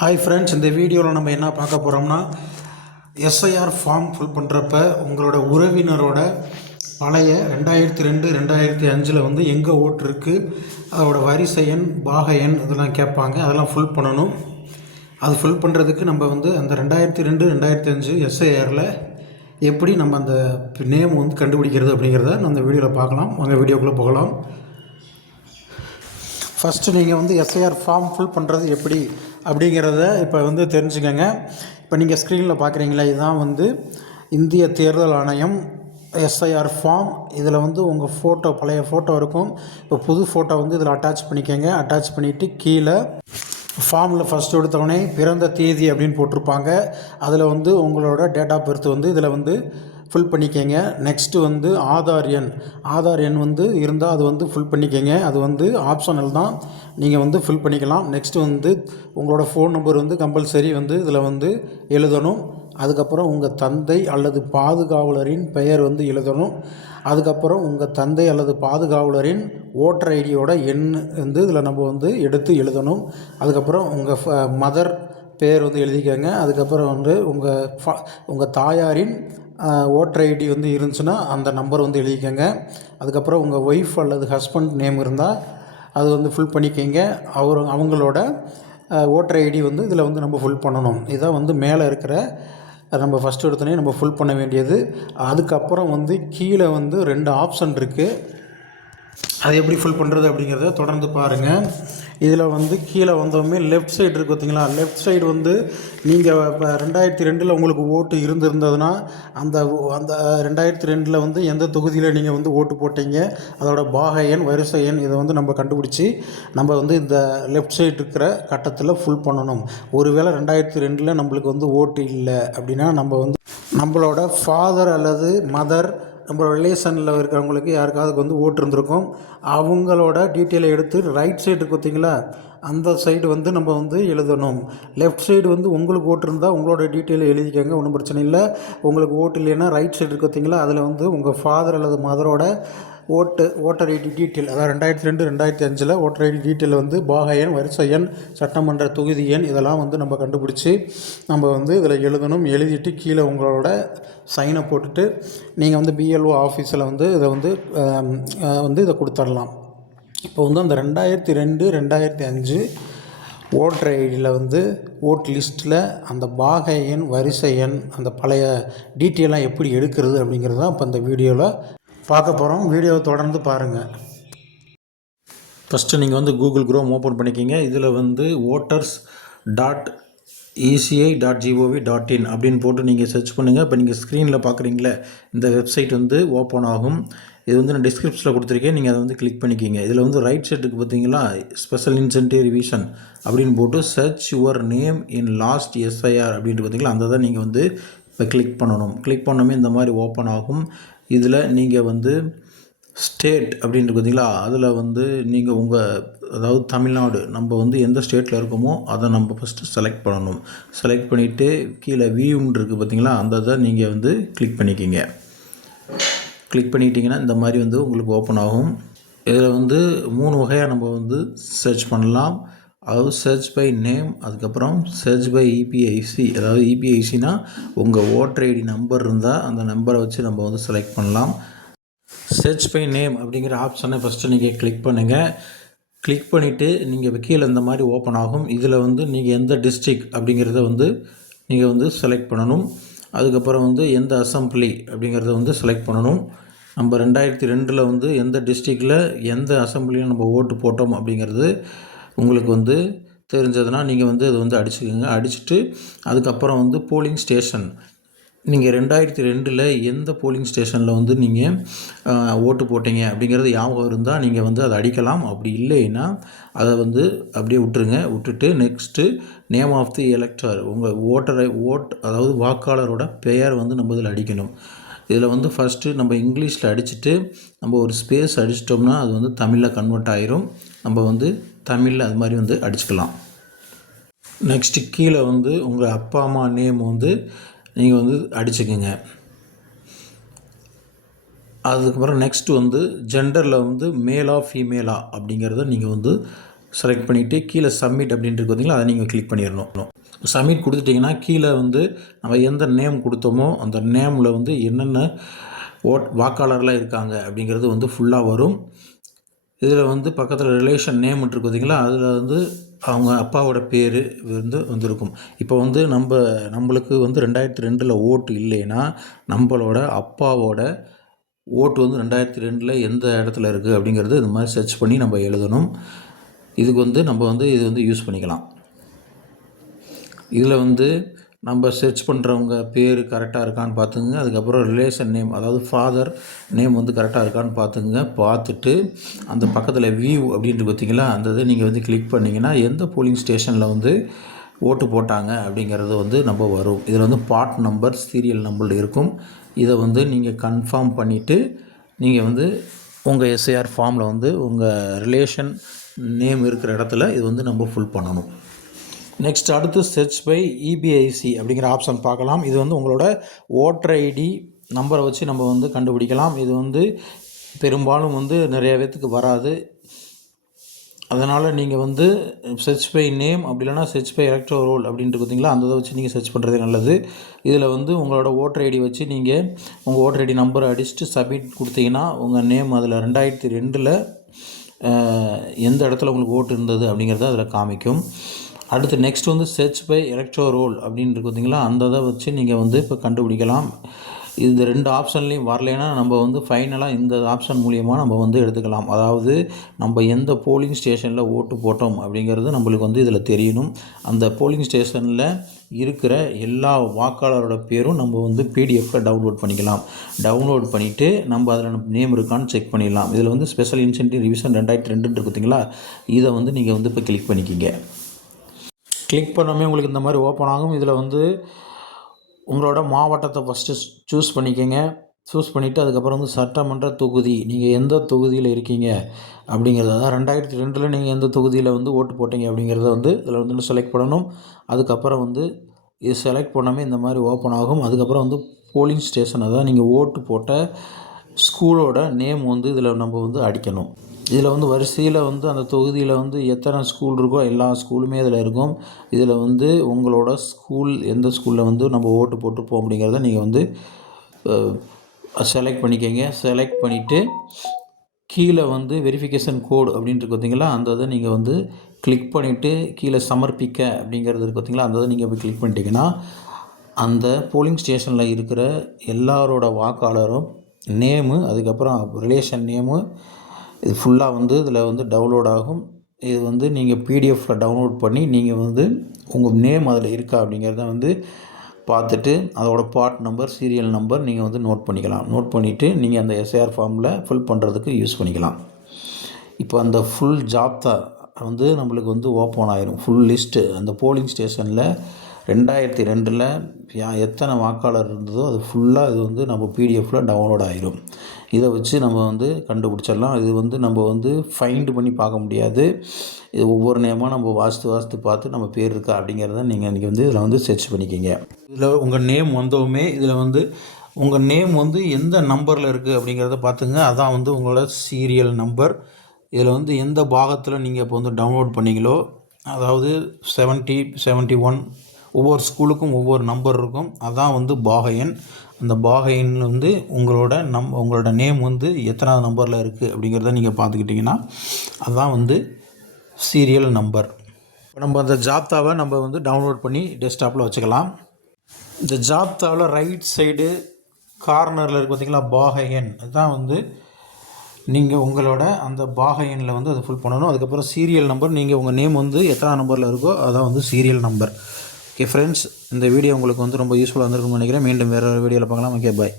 Hi friends, இந்த வீடியோவில் நம்ம என்ன பார்க்க போகிறோம்னா எஸ்ஐஆர் ஃபார்ம் ஃபில் பண்ணுறப்ப உங்களோட உறவினரோட பழைய 2002 2005 வந்து எங்கே ஓட்டு இருக்குது, அதோடய வரிசை எண், பாக எண் இதெல்லாம் கேட்பாங்க. அதெல்லாம் ஃபில் பண்ணணும். அது ஃபில் பண்ணுறதுக்கு நம்ம வந்து அந்த 2002 2005 எஸ்ஐஆரில் எப்படி நம்ம அந்த நேம் வந்து கண்டுபிடிக்கிறது அப்படிங்கிறத நம்ம இந்த வீடியோவில் பார்க்கலாம். வாங்க வீடியோக்குள்ளே போகலாம். ஃபஸ்ட்டு நீங்கள் வந்து எஸ்ஐஆர் ஃபார்ம் ஃபில் பண்ணுறது எப்படி அப்படிங்கிறத இப்போ வந்து தெரிஞ்சுக்கங்க. இப்போ நீங்கள் ஸ்க்ரீனில் பார்க்குறீங்களா, இதுதான் வந்து இந்திய தேர்தல் ஆணையம் எஸ்ஐஆர் ஃபார்ம். இதில் வந்து உங்கள் ஃபோட்டோ, பழைய ஃபோட்டோ இருக்கும். இப்போ புது ஃபோட்டோ வந்து இதில் அட்டாச் பண்ணிக்கோங்க. அட்டாச் பண்ணிவிட்டு கீழே ஃபார்மில் ஃபஸ்ட்டு எடுத்தவொடனே பிறந்த தேதி அப்படின்னு போட்டிருப்பாங்க. அதில் வந்து உங்களோட டேட் ஆஃப் பர்த் வந்து இதில் வந்து ஃபில் பண்ணிக்கங்க. நெக்ஸ்ட்டு வந்து ஆதார் எண் வந்து இருந்தால் அது வந்து ஃபில் பண்ணிக்கங்க. அது வந்து ஆப்ஷனல் தான், நீங்கள் வந்து ஃபில் பண்ணிக்கலாம். நெக்ஸ்ட்டு வந்து உங்களோட ஃபோன் நம்பர் வந்து கம்பல்சரி வந்து இதில் வந்து எழுதணும். அதுக்கப்புறம் உங்கள் தந்தை அல்லது பாதுகாவலரின் பெயர் வந்து எழுதணும். அதுக்கப்புறம் உங்கள் தந்தை அல்லது பாதுகாவலரின் ஓட்டர் ஐடியோட எண் வந்து இதில் நம்ம வந்து எடுத்து எழுதணும். அதுக்கப்புறம் உங்கள் மதர் பேர் வந்து எழுதிக்கங்க. அதுக்கப்புறம் வந்து உங்கள் தாயாரின் ஓட்டர் ஐடி வந்து இருந்துச்சுன்னா அந்த நம்பர் வந்து எழுதிக்கங்க. அதுக்கப்புறம் உங்கள் ஒய்ஃப் அல்லது ஹஸ்பண்ட் நேம் இருந்தால் அது வந்து ஃபில் பண்ணிக்கங்க. அவங்களோட ஓட்டர் ஐடி வந்து இதில் வந்து நம்ம ஃபில் பண்ணணும். இதான் வந்து மேலே இருக்கிற நம்ம ஃபஸ்ட்டு எடுத்தோடனே நம்ம ஃபில் பண்ண வேண்டியது. அதுக்கப்புறம் வந்து கீழே வந்து 2 ஆப்ஷன் இருக்குது. அது எப்படி ஃபில் பண்ணுறது அப்படிங்கிறத தொடர்ந்து பாருங்கள். இதில் வந்து கீழே வந்தோமே லெஃப்ட் சைடு இருக்குது பார்த்தீங்களா, லெஃப்ட் சைடு வந்து நீங்கள் இப்போ 2002 உங்களுக்கு ஓட்டு இருந்ததுன்னா அந்த 2002 வந்து எந்த தொகுதியில் நீங்கள் வந்து ஓட்டு போட்டீங்க, அதோட பாக எண், வரிசை எண் இதை வந்து நம்ம கண்டுபிடிச்சி நம்ம வந்து இந்த லெஃப்ட் சைடு இருக்கிற கட்டத்தில் ஃபுல் பண்ணணும். ஒருவேளை 2002 நம்மளுக்கு வந்து ஓட்டு இல்லை அப்படின்னா நம்ம வந்து நம்மளோட ஃபாதர் அல்லது மதர், நம்ம ரிலேஷனில் இருக்கிறவங்களுக்கு யாருக்காவது வந்து ஓட்டு இருந்திருக்கும். அவங்களோட டீட்டெயிலை எடுத்து ரைட் சைடு இருக்கு பார்த்தீங்களா, அந்த சைடு வந்து நம்ம வந்து எழுதணும். லெஃப்ட் சைடு வந்து உங்களுக்கு ஓட்டு இருந்தால் உங்களோட டீட்டெயிலை எழுதிக்கங்க, ஒன்றும் பிரச்சனை இல்லை. உங்களுக்கு ஓட்டு இல்லைன்னா ரைட் சைடு இருக்கு பார்த்தீங்களா, அதில் வந்து உங்கள் ஃபாதர் அல்லது மதரோட ஓட்டர் ஐடி டீட்டெயில், அதாவது 2002 2005 ஓட்டர் ஐடி டீட்டெயில் வந்து பாக எண், வரிசை எண், சட்டமன்ற தொகுதி எண் இதெல்லாம் வந்து நம்ம கண்டுபிடிச்சி நம்ம வந்து இதில் எழுதணும். எழுதிட்டு கீழே உங்களோட சைனை போட்டுட்டு நீங்கள் வந்து பிஎல்ஓ ஆஃபீஸில் வந்து இதை கொடுத்துடலாம். இப்போ வந்து அந்த 2002 2005 ஓட்டர் ஐடியில் வந்து ஓட் லிஸ்ட்டில் அந்த பாக எண், வரிசை எண், அந்த பழைய டீட்டெயிலாம் எப்படி எடுக்கிறது அப்படிங்கிறது தான் இப்போ இந்த வீடியோவில் பார்க்க போகிறோம். வீடியோவை தொடர்ந்து பாருங்கள். ஃபஸ்ட்டு நீங்கள் வந்து கூகுள் குரோம் ஓப்பன் பண்ணிக்கிங்க. இதில் வந்து voters.eci.gov.in அப்படின்னு போட்டு நீங்கள் சர்ச் பண்ணுங்கள். இப்போ நீங்கள் ஸ்க்ரீனில் பார்க்குறீங்களே இந்த வெப்சைட் வந்து ஓப்பன் ஆகும். இது வந்து நான் டிஸ்கிரிப்ஷனில் கொடுத்துருக்கேன், நீங்கள் அதை வந்து கிளிக் பண்ணிக்கிங்க. இதில் வந்து ரைட் சைடுக்கு பார்த்தீங்களா, ஸ்பெஷல் இன்சென்டிவ் ரிவிஷன் அப்படின்னு போட்டு search your name in last SIR அப்படின்ட்டு பார்த்தீங்களா, அந்த தான் நீங்கள் வந்து இப்போ கிளிக் பண்ணணும். கிளிக் பண்ணோமே இந்த மாதிரி ஓப்பன் ஆகும். இதில் நீங்கள் வந்து ஸ்டேட் அப்படின்ட்டு பார்த்தீங்களா, அதில் வந்து நீங்கள் அதாவது தமிழ்நாடு, நம்ம வந்து எந்த ஸ்டேட்டில் இருக்கோமோ அதை நம்ம ஃபஸ்ட்டு செலக்ட் பண்ணணும். செலக்ட் பண்ணிவிட்டு கீழே வியூன்னு இருக்குது பார்த்தீங்களா, அந்த இதை நீங்கள் வந்து கிளிக் பண்ணிக்கிங்க. கிளிக் பண்ணிட்டீங்கன்னா இந்த மாதிரி வந்து உங்களுக்கு ஓப்பன் ஆகும். இதில் வந்து 3 வகையாக நம்ம வந்து சர்ச் பண்ணலாம். அதாவது சர்ச் பை நேம், அதுக்கப்புறம் சர்ச் பை இபிஐசி, அதாவது இபிஐசினா உங்கள் ஓட்டர் ஐடி நம்பர் இருந்தால் அந்த நம்பரை வச்சு நம்ம வந்து செலக்ட் பண்ணலாம். சர்ச் பை நேம் அப்படிங்கிற ஆப்ஷனை ஃபஸ்ட்டு நீங்கள் கிளிக் பண்ணுங்கள். கிளிக் பண்ணிவிட்டு நீங்கள் கீழே இந்த மாதிரி ஓப்பன் ஆகும். இதில் வந்து நீங்கள் எந்த டிஸ்ட்ரிக்ட் அப்படிங்கிறத வந்து நீங்கள் வந்து செலக்ட் பண்ணணும். அதுக்கப்புறம் வந்து எந்த அசம்பிளி அப்படிங்கிறத வந்து செலக்ட் பண்ணணும். நம்ம 2002 வந்து எந்த டிஸ்ட்ரிக்டில் எந்த அசம்பிளியில் நம்ம ஓட்டு போட்டோம் அப்படிங்கிறது உங்களுக்கு வந்து தெரிஞ்சதுன்னா நீங்கள் வந்து அதை வந்து அடிச்சுக்கோங்க. அடிச்சுட்டு அதுக்கப்புறம் வந்து போலிங் ஸ்டேஷன், நீங்கள் 2002 எந்த போலிங் ஸ்டேஷனில் வந்து நீங்கள் ஓட்டு போட்டீங்க அப்படிங்கிறது ஞாபகம் இருந்தால் நீங்கள் வந்து அதை அடிக்கலாம். அப்படி இல்லைன்னா அதை வந்து அப்படியே விட்டுட்டு next name of the elector, உங்கள் அதாவது வாக்காளரோட பெயர் வந்து நம்ம இதில் அடிக்கணும். இதில் வந்து ஃபஸ்ட்டு நம்ம இங்கிலீஷில் அடிச்சுட்டு நம்ம ஒரு ஸ்பேஸ் அடிச்சிட்டோம்னா அது வந்து தமிழில் கன்வெர்ட் ஆயிரும். நம்ம வந்து தமிழில் அது மாதிரி வந்து அடிச்சுக்கலாம். நெக்ஸ்ட்டு கீழே வந்து உங்கள் அப்பா அம்மா நேம் வந்து நீங்கள் வந்து அடிச்சுக்கோங்க. அதுக்கப்புறம் நெக்ஸ்ட்டு வந்து ஜெண்டரில் வந்து மேலா ஃபீமேலா அப்படிங்கிறத நீங்கள் வந்து செலக்ட் பண்ணிவிட்டு கீழே சப்மிட் அப்படின்ட்டு பார்த்தீங்களா, அதை நீங்கள் கிளிக் பண்ணிடணும். சப்மிட் கொடுத்துட்டிங்கன்னா கீழே வந்து நம்ம எந்த நேம் கொடுத்தோமோ அந்த நேமில் வந்து என்னென்ன வாக்காளர்லாம் இருக்காங்க அப்படிங்கிறது வந்து ஃபுல்லாக வரும். இதில் வந்து பக்கத்தில் ரிலேஷன் நேம் இருக்குது பார்த்தீங்களா, அதில் வந்து அவங்க அப்பாவோட பேர் வந்திருக்கும். இப்போ வந்து நம்மளுக்கு வந்து 2002 ஓட்டு இல்லைன்னா நம்மளோட அப்பாவோட ஓட்டு வந்து 2002 எந்த இடத்துல இருக்குது அப்படிங்கிறது இந்த மாதிரி சர்ச் பண்ணி நம்ம எழுதணும். இதுக்கு வந்து இது வந்து யூஸ் பண்ணிக்கலாம். இதில் வந்து நம்ம சர்ச் பண்ணுறவங்க பேர் கரெக்டாக இருக்கான்னு பார்த்துங்க. அதுக்கப்புறம் ரிலேஷன் நேம், அதாவது ஃபாதர் நேம் வந்து கரெக்டாக இருக்கான்னு பார்த்துங்க. பார்த்துட்டு அந்த பக்கத்தில் வியூ அப்படின்ட்டு பார்த்தீங்களா, அந்த இதை நீங்கள் வந்து கிளிக் பண்ணிங்கன்னா எந்த போலிங் ஸ்டேஷனில் வந்து ஓட்டு போட்டாங்க அப்படிங்கிறது வந்து நம்ம வரும். இதில் வந்து பார்ட் நம்பர், சீரியல் நம்பர் இருக்கும். இதை வந்து நீங்கள் கன்ஃபார்ம் பண்ணிவிட்டு நீங்கள் வந்து உங்கள் எஸ்ஐஆர் ஃபார்மில் வந்து உங்கள் ரிலேஷன் நேம் இருக்கிற இடத்துல இது வந்து நம்ம ஃபுல் பண்ணணும். நெக்ஸ்ட் அடுத்து சர்ச் பை இபிஐசி அப்படிங்கிற ஆப்ஷன் பார்க்கலாம். இது வந்து உங்களோட ஓட்டர் ஐடி நம்பரை வச்சு நம்ம வந்து கண்டுபிடிக்கலாம். இது வந்து பெரும்பாலும் வந்து நிறைய பேர்த்துக்கு வராது. அதனால் நீங்கள் வந்து சர்ச் பை நேம் அப்படி இல்லைனா சர்ச் பை எலக்ட்ரல் ரோல் அப்படின்ட்டு பார்த்தீங்களா, அந்த இதை வச்சு நீங்கள் சர்ச் பண்ணுறதே நல்லது. இதில் வந்து உங்களோட ஓட்டர் ஐடி வச்சு நீங்கள் உங்கள் ஓட்டர் ஐடி நம்பரை அடிச்சுட்டு சப்மிட் கொடுத்தீங்கன்னா உங்கள் நேம் அதில் 2002 எந்த இடத்துல உங்களுக்கு ஓட்டு இருந்தது அப்படிங்கிறத அதில் காமிக்கும். அடுத்து நெக்ஸ்ட் வந்து சர்ச் பை எலக்ட்ரல் ரோல் அப்படின்னு பார்த்தீங்களா, அந்த இதை வச்சு நீங்கள் வந்து இப்போ கண்டுபிடிக்கலாம். இந்த 2 ஆப்ஷன்லேயும் வரலைன்னா நம்ம வந்து ஃபைனலாக இந்த ஆப்ஷன் மூலிமா நம்ம வந்து எடுத்துக்கலாம். அதாவது நம்ம எந்த போலிங் ஸ்டேஷனில் ஓட்டு போட்டோம் அப்படிங்கிறது நம்மளுக்கு வந்து இதில் தெரியணும். அந்த போலிங் ஸ்டேஷனில் இருக்கிற எல்லா வாக்காளரோட பேரும் நம்ம வந்து பிடிஎஃப்பில் டவுன்லோட் பண்ணிக்கலாம். டவுன்லோட் பண்ணிவிட்டு நம்ம அதில் நேம் இருக்கான்னு செக் பண்ணிடலாம். இதில் வந்து ஸ்பெஷல் இன்சென்டிவ் ரிவிஷன் 2002 பார்த்தீங்களா, இதை வந்து நீங்கள் வந்து இப்போ கிளிக் பண்ணிக்கிங்க. கிளிக் பண்ணோமே உங்களுக்கு இந்த மாதிரி ஓப்பன் ஆகும். இதில் வந்து உங்களோட மாவட்டத்தை ஃபஸ்ட்டு சூஸ் பண்ணிக்கோங்க. சூஸ் பண்ணிவிட்டு அதுக்கப்புறம் வந்து சட்டமன்ற தொகுதி, நீங்கள் எந்த தொகுதியில் இருக்கீங்க அப்படிங்கிறது, அதான் 2002 நீங்கள் எந்த தொகுதியில் வந்து ஓட்டு போட்டீங்க அப்படிங்கிறத வந்து இதில் வந்து செலக்ட் பண்ணணும். அதுக்கப்புறம் வந்து இது செலக்ட் பண்ணாமல் இந்த மாதிரி ஓப்பன் ஆகும். அதுக்கப்புறம் வந்து போலிங் ஸ்டேஷன், அதான் நீங்கள் ஓட்டு போட்ட ஸ்கூலோட நேம் வந்து இதில் நம்ம வந்து அடிக்கணும். இதில் வந்து வரிசையில் வந்து அந்த தொகுதியில் வந்து எத்தனை ஸ்கூல் இருக்கோ எல்லா ஸ்கூலுமே இதில் இருக்கும். இதில் வந்து உங்களோட ஸ்கூல் எந்த ஸ்கூலில் வந்து நம்ம ஓட்டு போட்டிருப்போம் அப்படிங்கிறத நீங்கள் வந்து செலக்ட் பண்ணிக்கோங்க. செலக்ட் பண்ணிவிட்டு கீழே வந்து வெரிஃபிகேஷன் கோடு அப்படின்ட்டு பார்த்தீங்களா, அந்த இதை நீங்கள் வந்து கிளிக் பண்ணிவிட்டு கீழே சமர்ப்பிக்க அப்படிங்கிறது இருக்குது பார்த்தீங்களா, அந்த இதை நீங்கள் போய் கிளிக் பண்ணிட்டீங்கன்னா அந்த போலிங் ஸ்டேஷனில் இருக்கிற எல்லாரோட வாக்காளரும் நேமு, அதுக்கப்புறம் ரிலேஷன் நேமு, இது ஃபுல்லாக வந்து இதில் வந்து டவுன்லோட் ஆகும். இது வந்து நீங்கள் பிடிஎஃப்பில் டவுன்லோட் பண்ணி நீங்கள் வந்து உங்கள் நேம் அதில் இருக்கா அப்படிங்கிறத வந்து பார்த்துட்டு அதோட பார்ட் நம்பர், சீரியல் நம்பர் நீங்கள் வந்து நோட் பண்ணிக்கலாம். நோட் பண்ணிவிட்டு நீங்கள் அந்த எஸ்ஐஆர் ஃபார்மில் ஃபில் பண்ணுறதுக்கு யூஸ் பண்ணிக்கலாம். இப்போ அந்த ஃபுல் ஜாப்தா வந்து நம்மளுக்கு வந்து ஓப்பன் ஆயிரும். ஃபுல் லிஸ்ட்டு அந்த போலிங் ஸ்டேஷனில் 2002 எத்தனை வாக்காளர் இருந்ததோ அது ஃபுல்லாக இது வந்து நம்ம பிடிஎஃப்பில் டவுன்லோட் ஆயிரும். இதை வச்சு நம்ம வந்து கண்டுபிடிச்சிடலாம். இது வந்து நம்ம வந்து ஃபைண்ட் பண்ணி பார்க்க முடியாது. இது ஒவ்வொரு நேமாக நம்ம வாசித்து பார்த்து நம்ம பேர் இருக்கா அப்படிங்கிறத நீங்கள் இன்றைக்கி வந்து இதில் வந்து சர்ச் பண்ணிக்கிங்க. இதில் உங்கள் நேம் வந்தவுமே இதில் வந்து உங்கள் நேம் வந்து எந்த நம்பரில் இருக்குது அப்படிங்கிறத பார்த்துங்க. அதான் வந்து உங்களோட சீரியல் நம்பர். இதில் வந்து எந்த பாகத்தில் நீங்கள் இப்போ வந்து டவுன்லோட் பண்ணிங்களோ, அதாவது 70, 71 ஒவ்வொரு ஸ்கூலுக்கும் ஒவ்வொரு நம்பர் இருக்கும். அதான் வந்து பாக எண். அந்த பாக எண் வந்து உங்களோட நேம் வந்து எத்தனாவது நம்பரில் இருக்குது அப்படிங்கிறத நீங்கள் பார்த்துக்கிட்டிங்கன்னா அதுதான் வந்து சீரியல் நம்பர். இப்போ நம்ம அந்த ஜாப்தாவை நம்ம வந்து டவுன்லோட் பண்ணி டெஸ்க்டாப்பில் வச்சுக்கலாம். இந்த ஜாப்தாவில் ரைட் சைடு கார்னரில் இருக்குது பார்த்திங்களா, பாக எண், அதுதான் வந்து நீங்கள் உங்களோட அந்த பாக எண்ணில் வந்து அதை ஃபுல் பண்ணணும். அதுக்கப்புறம் சீரியல் நம்பர், நீங்கள் உங்கள் நேம் வந்து எத்தனை நம்பரில் இருக்கோ அதான் வந்து சீரியல் நம்பர். ஓகே ஃப்ரெண்ட்ஸ், இந்த வீடியோ உங்களுக்கு வந்து ரொம்ப யூஸ்ஃபுல்லாக இருந்திருக்கும்னு நினைக்கிறேன். மீண்டும் வேறு வீடியோவில் பார்க்கலாம். ஓகே, பாய்.